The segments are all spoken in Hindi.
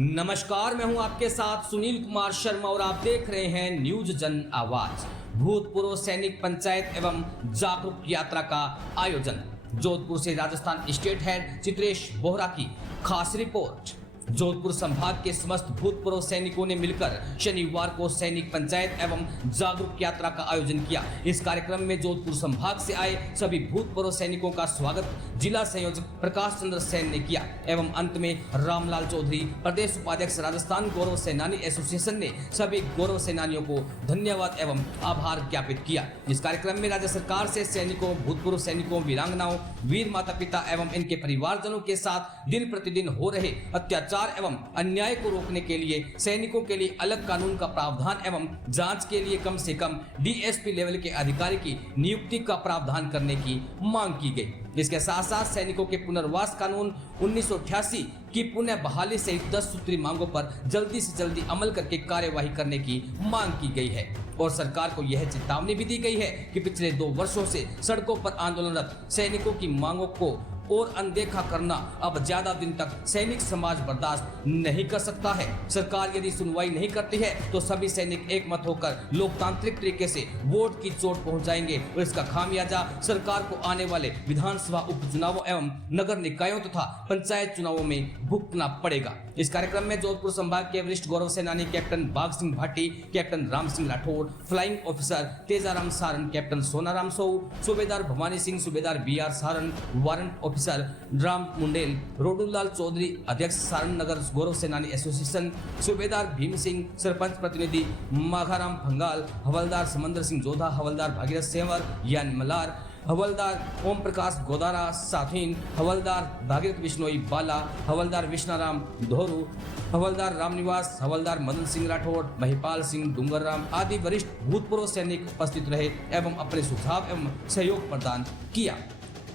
नमस्कार, मैं हूं आपके साथ सुनील कुमार शर्मा और आप देख रहे हैं न्यूज जन आवाज। भूतपूर्व सैनिक पंचायत एवं जागरूक यात्रा का आयोजन। जोधपुर से राजस्थान स्टेट हेड चित्रेश बोहरा की खास रिपोर्ट। जोधपुर संभाग के समस्त भूतपूर्व सैनिकों ने मिलकर शनिवार को सैनिक पंचायत एवं जागरूक यात्रा का आयोजन किया। इस कार्यक्रम में जोधपुर संभाग से आए सभी भूतपूर्व सैनिकों का स्वागत जिला संयोजक प्रकाश चंद्र सेन ने किया एवं अंत में रामलाल चौधरी, प्रदेश उपाध्यक्ष राजस्थान गौरव सेनानी एसोसिएशन ने सभी गौरव सेनानियों को धन्यवाद एवं आभार ज्ञापित किया। इस कार्यक्रम में राज्य सरकार से सैनिकों, भूतपूर्व सैनिकों, वीरांगनाओं, वीर माता पिता एवं इनके परिवारजनों के साथ दिन प्रतिदिन हो रहे अत्याचार एवं अन्याय को रोकने के लिए सैनिकों के लिए अलग कानून का प्रावधान एवं जांच के लिए कम से कम डीएसपी लेवल के अधिकारी की नियुक्ति का प्रावधान करने की मांग की गई। इसके साथ साथ सैनिकों के पुनर्वास कानून 1988 की पुनः बहाली सहित 10 सूत्री मांगों पर जल्दी से जल्दी अमल करके कार्यवाही करने की मांग की गई है और सरकार को यह चेतावनी भी दी गई है कि पिछले 2 वर्षों से सड़कों पर आंदोलनरत सैनिकों की मांगों को और अनदेखा करना अब ज्यादा दिन तक सैनिक समाज बर्दाश्त नहीं कर सकता है। सरकार यदि सुनवाई नहीं करती है तो सभी सैनिक एकमत होकर लोकतांत्रिक तरीके से वोट की चोट पहुंचाएंगे और इसका खामियाजा सरकार को आने वाले विधानसभा उपचुनावों एवं नगर निकायों तथा पंचायत चुनावों में भुगतना पड़ेगा। इस कार्यक्रम में जोधपुर संभाग के वरिष्ठ गौरव सेनानी captain Bagh Singh Bhati, captain Ram Singh Rathore, flying officer Tejaram Saran, captain Sonaram Sou, subedar Bhawani Singh, subedar BR Saran, warrant officer Ram Mundel, Rodulal Choudhary, अध्यक्ष सारण नगर गौरव सेनानी एसोसिएशन, सूबेदार भीम सिंह, सरपंच प्रतिनिधि माघाराम भंगाल, हवलदार समंदर सिंह जोधा, हवलदार भागीरथ सेंवर, यान मलार, हवलदार ओम प्रकाश गोदारा साथीन, हवलदार भागीरथ बिश्नोई बाला, हवलदार विष्णाराम धोरू, हवलदार रामनिवास, हवलदार मदन सिंह राठौड़, महिपाल सिंह डूंगरराम आदि वरिष्ठ भूतपूर्व सैनिक उपस्थित रहे एवं अपने सुझाव एवं सहयोग प्रदान किया।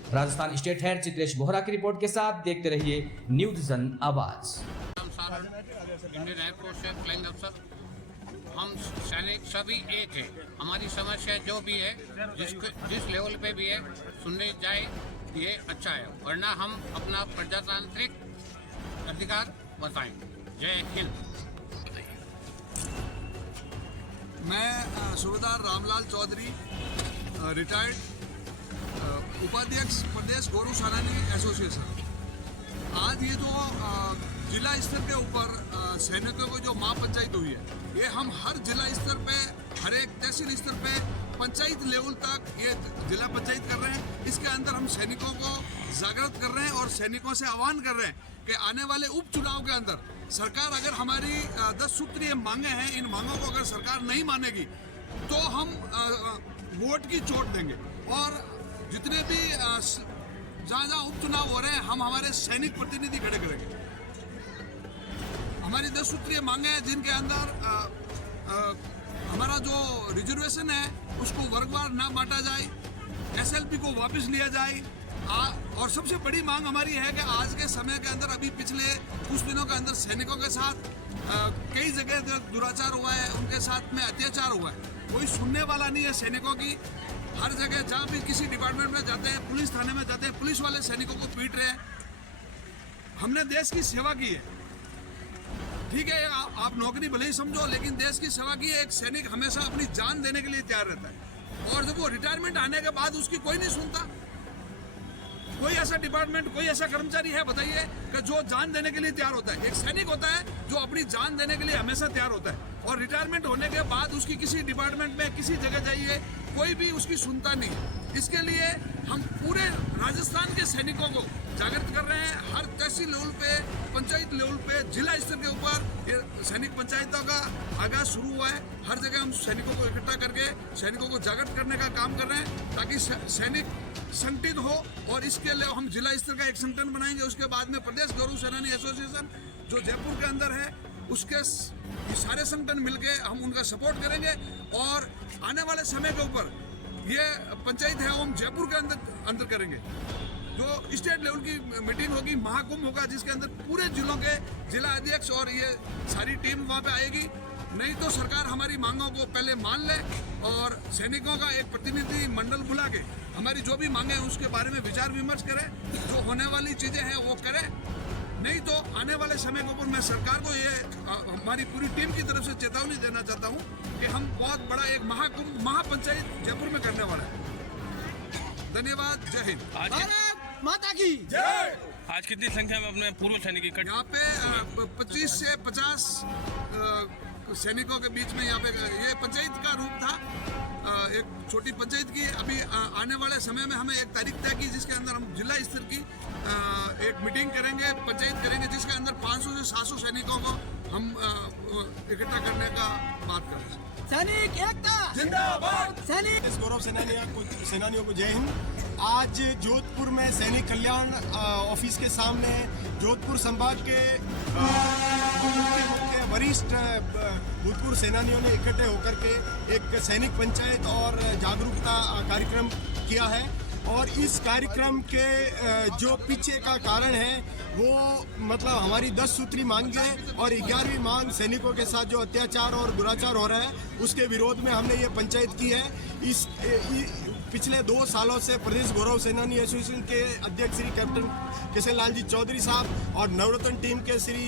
राजस्थान स्टेट हेड चित्रेश बोहरा की रिपोर्ट के साथ देखते रहिए न्यूज जन आवाज। इंडियन एयरफोर्स से फ्लाइंग अफसर, हम सैनिक सभी एक है। हमारी समस्या जो भी है जिस लेवल पे भी है सुनने जाए ये अच्छा है, वरना हम अपना प्रजातांत्रिक अधिकार बताएं। जय हिंद। मैं सूबेदार रामलाल चौधरी, रिटायर्ड उपाध्यक्ष प्रदेश गौरव सेनानी एसोसिएशन। आज ये जो जिला स्तर के ऊपर सैनिकों को जो महापंचायत हुई है, ये हम हर जिला स्तर पे, हर एक तहसील स्तर पे, पंचायत लेवल तक ये जिला पंचायत कर रहे हैं। इसके अंदर हम सैनिकों को जागृत कर रहे हैं और सैनिकों से आह्वान कर रहे हैं कि आने वाले उपचुनाव के अंदर सरकार अगर हमारी 10 सूत्रीय मांगे हैं, इन मांगों को अगर सरकार नहीं मानेगी तो हम वोट की चोट देंगे और जितने भी जहाँ उपचुनाव हो रहे हैं हम हमारे सैनिक प्रतिनिधि खड़े करेंगे। हमारी 10 सूत्रीय मांगे हैं जिनके अंदर हमारा जो रिजर्वेशन है उसको वर्गवार ना बांटा जाए, SLP को वापस लिया जाए और सबसे बड़ी मांग हमारी है कि आज के समय के अंदर अभी पिछले कुछ दिनों के अंदर सैनिकों के साथ कई जगह दुराचार हुआ है, उनके साथ में अत्याचार हुआ है। कोई सुनने वाला नहीं है सैनिकों की। हर जगह जहाँ भी किसी डिपार्टमेंट में जाते हैं, पुलिस थाने में जाते हैं, पुलिस वाले सैनिकों को पीट रहे हैं। हमने देश की सेवा की है, ठीक है, आप नौकरी भले ही समझो, लेकिन देश की सेवा की है। एक सैनिक हमेशा अपनी जान देने के लिए तैयार रहता है और जब वो रिटायरमेंट आने के बाद उसकी कोई नहीं सुनता। कोई ऐसा डिपार्टमेंट, कोई ऐसा कर्मचारी है बताइए कि जो जान देने के लिए तैयार होता है? एक सैनिक होता है जो अपनी जान देने के लिए हमेशा तैयार होता है और रिटायरमेंट होने के बाद उसकी किसी डिपार्टमेंट में किसी जगह जाइए, कोई भी उसकी सुनता नहीं। इसके लिए हम पूरे राजस्थान के सैनिकों को जागृत कर रहे हैं। हर तहसील लेवल पे, पंचायत लेवल पे, जिला स्तर के ऊपर ये सैनिक पंचायतों का आगाज शुरू हुआ है। हर जगह हम सैनिकों को इकट्ठा करके सैनिकों को जागृत करने का काम कर रहे हैं ताकि सैनिक संगठित हो और इसके लिए हम जिला स्तर का एक संगठन बनाएंगे। उसके बाद में प्रदेश गौरव सेनानी एसोसिएशन जो जयपुर के अंदर है उसके सारे संगठन मिलके हम उनका सपोर्ट करेंगे और आने वाले समय के ऊपर ये पंचायत है वो हम जयपुर के अंदर करेंगे। जो स्टेट लेवल की मीटिंग होगी, महाकुंभ होगा, जिसके अंदर पूरे जिलों के जिला अध्यक्ष और ये सारी टीम वहाँ पे आएगी। नहीं तो सरकार हमारी मांगों को पहले मान ले और सैनिकों का एक प्रतिनिधि मंडल बुला के हमारी जो भी मांगे हैं उसके बारे में विचार विमर्श करे, जो होने वाली चीज़ें हैं वो करे। नहीं तो आने वाले समय के ऊपर मैं सरकार को ये हमारी पूरी टीम की तरफ से चेतावनी देना चाहता हूँ कि हम बहुत बड़ा एक महाकुंभ महापंचायत जयपुर में करने वाला है। धन्यवाद, जय हिंद। भारत माता की जय। आज कितनी संख्या में अपने पूर्व सैनिक इकट्ठे? यहाँ पे 25 से 50 सैनिकों के बीच में यहाँ पे ये पंचायत का रूप था, एक छोटी पंचायत की। अभी आने वाले समय में हमें एक तारीख तय की जिसके अंदर हम जिला स्तर की एक मीटिंग करेंगे, पंचायत करेंगे, जिसके अंदर 500 से 700 सैनिकों को हम इकट्ठा करने का बात करेंगे। सैनिक एकता जिंदाबाद। सैनिक इस गौरव सेनानियों को जय हिंद। आज जोधपुर में सैनिक कल्याण ऑफिस के सामने जोधपुर संभाग के वरिष्ठ भूतपूर्व सेनानियों ने इकट्ठे होकर के एक सैनिक पंचायत और जागरूकता कार्यक्रम किया है। और इस कार्यक्रम के जो पीछे का कारण है वो मतलब हमारी 10 सूत्री मांगें और 11वीं मांग सैनिकों के साथ जो अत्याचार और दुराचार हो रहा है उसके विरोध में हमने ये पंचायत की है। इस पिछले 2 सालों से प्रदेश गौरव सेनानी एसोसिएशन के अध्यक्ष श्री कैप्टन किशन लाल जी चौधरी साहब और नवरत्न टीम के श्री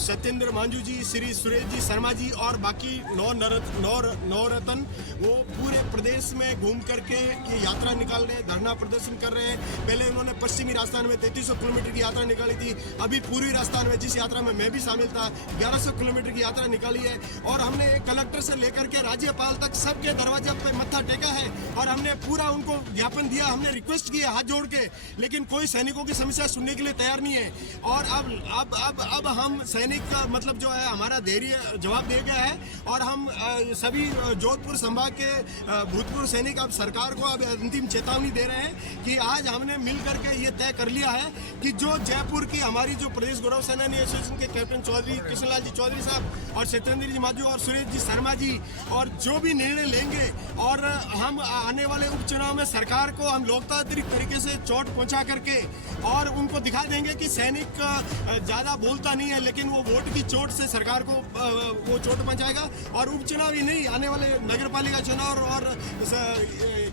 सत्येंद्र मांझू जी, श्री सुरेश जी शर्मा जी और बाकी नवरत्न वो पूरे प्रदेश में घूम करके ये यात्रा निकाल रहे हैं, धरना प्रदर्शन कर रहे हैं। पहले उन्होंने पश्चिमी राजस्थान में 3300 किलोमीटर की यात्रा निकाली थी। अभी पूर्वी राजस्थान में जिस यात्रा में मैं भी शामिल था 1100 किलोमीटर की यात्रा निकाली है। और हमने कलेक्टर से लेकर के राज्यपाल तक सबके दरवाजे पे मत्था टेका है और हमने पूरा उनको ज्ञापन दिया, हमने रिक्वेस्ट किया हाथ जोड़ के, लेकिन कोई सैनिकों की समस्या सुनने के लिए तैयार नहीं है। और अब हम सैनिक का मतलब जो है हमारा धैर्य जवाब दे गया है और हम सभी जोधपुर संभाग के भूतपूर्व सैनिक अब सरकार को अब अंतिम चेतावनी दे रहे हैं कि आज हमने मिल करके ये तय कर लिया है कि जो जयपुर की हमारी जो प्रदेश गौरव सेनानी एसोसिएशन के कैप्टन चौधरी किशन लाल जी चौधरी साहब और सत्येंद्र जी मांझू और सुरेश जी शर्मा जी और जो भी निर्णय लेंगे और हम आने वाले उपचुनाव में सरकार को हम लोकतांत्रिक तरीके से चोट पहुंचा करके और उनको दिखा देंगे कि सैनिक ज़्यादा बोलता नहीं है लेकिन वो वोट की चोट से सरकार को वो चोट पहुंचाएगा। और उपचुनाव ही नहीं, आने वाले नगरपालिका चुनाव और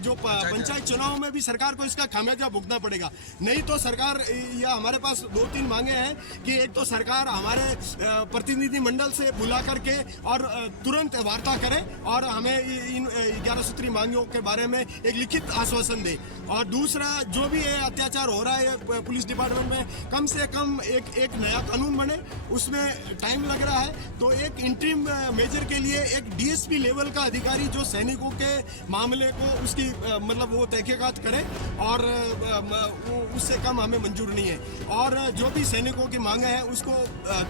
जो पंचायत चुनाव में भी सरकार को इसका खामियाजा भुगतना पड़ेगा। नहीं तो सरकार या हमारे पास 2-3 मांगे हैं कि एक तो सरकार हमारे प्रतिनिधि मंडल से बुला करके और तुरंत वार्ता करे और हमें इन 11 सूत्री मांगों के बारे में एक लिखित आश्वासन दे। और दूसरा जो भी है अत्याचार हो रहा है पुलिस डिपार्टमेंट में कम से कम एक नया कानून बने, उसमें टाइम लग रहा है। तो एक इंटरिम मेजर के लिए एक डीएसपी लेवल का अधिकारी जो सैनिकों के मामले को उसकी मतलब वो तहकीकात करे और उससे कम हमें मंजूर नहीं है। और जो भी सैनिकों की मांगे हैं उसको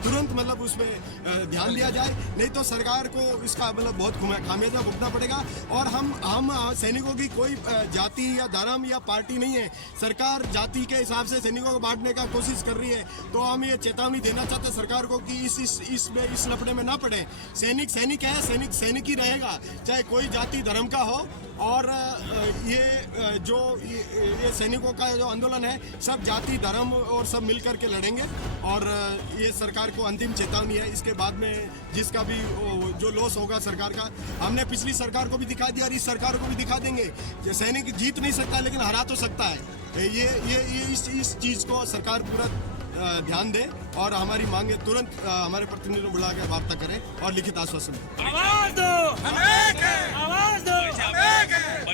तुरंत मतलब उसमें ध्यान दिया जाए, नहीं तो सरकार को इसका मतलब बहुत खामियाजा भुगतना पड़ेगा। और हम सैनिकों की कोई जाति या धर्म या पार्टी नहीं है, सरकार जाति के हिसाब से सैनिकों को बांटने का कोशिश कर रही है। तो हम ये चेतावनी देना चाहते हैं सरकार को कि इस लफड़े में ना पड़े। सैनिक सैनिक है, सैनिक सैनिक ही रहेगा, चाहे कोई जाति धर्म का हो। और ये सैनिकों का जो आंदोलन है सब जाति धर्म और सब मिलकर के लड़ेंगे। और ये सरकार को अंतिम चेतावनी है। इसके बाद में जिसका भी जो लॉस होगा सरकार का, हमने पिछली सरकार को भी दिखा दिया और इस सरकार को भी दिखा देंगे। सैनिक जीत नहीं सकता लेकिन हरा तो सकता है। ये इस चीज़ को सरकार पूरा ध्यान दे और हमारी मांगे तुरंत हमारे प्रतिनिधियों को बुला कर वार्ता करें और लिखित आश्वासन दें। आवाज दो, आवाज दो,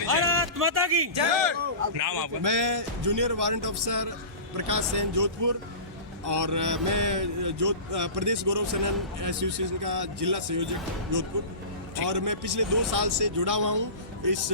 भारत माता की जय। नाम आपका? मैं जूनियर वारंट अफसर प्रकाश सेन जोधपुर और मैं प्रदेश गौरव सेना एसोसिएशन का जिला संयोजक जोधपुर और मैं पिछले 2 साल से जुड़ा हुआ हूँ इस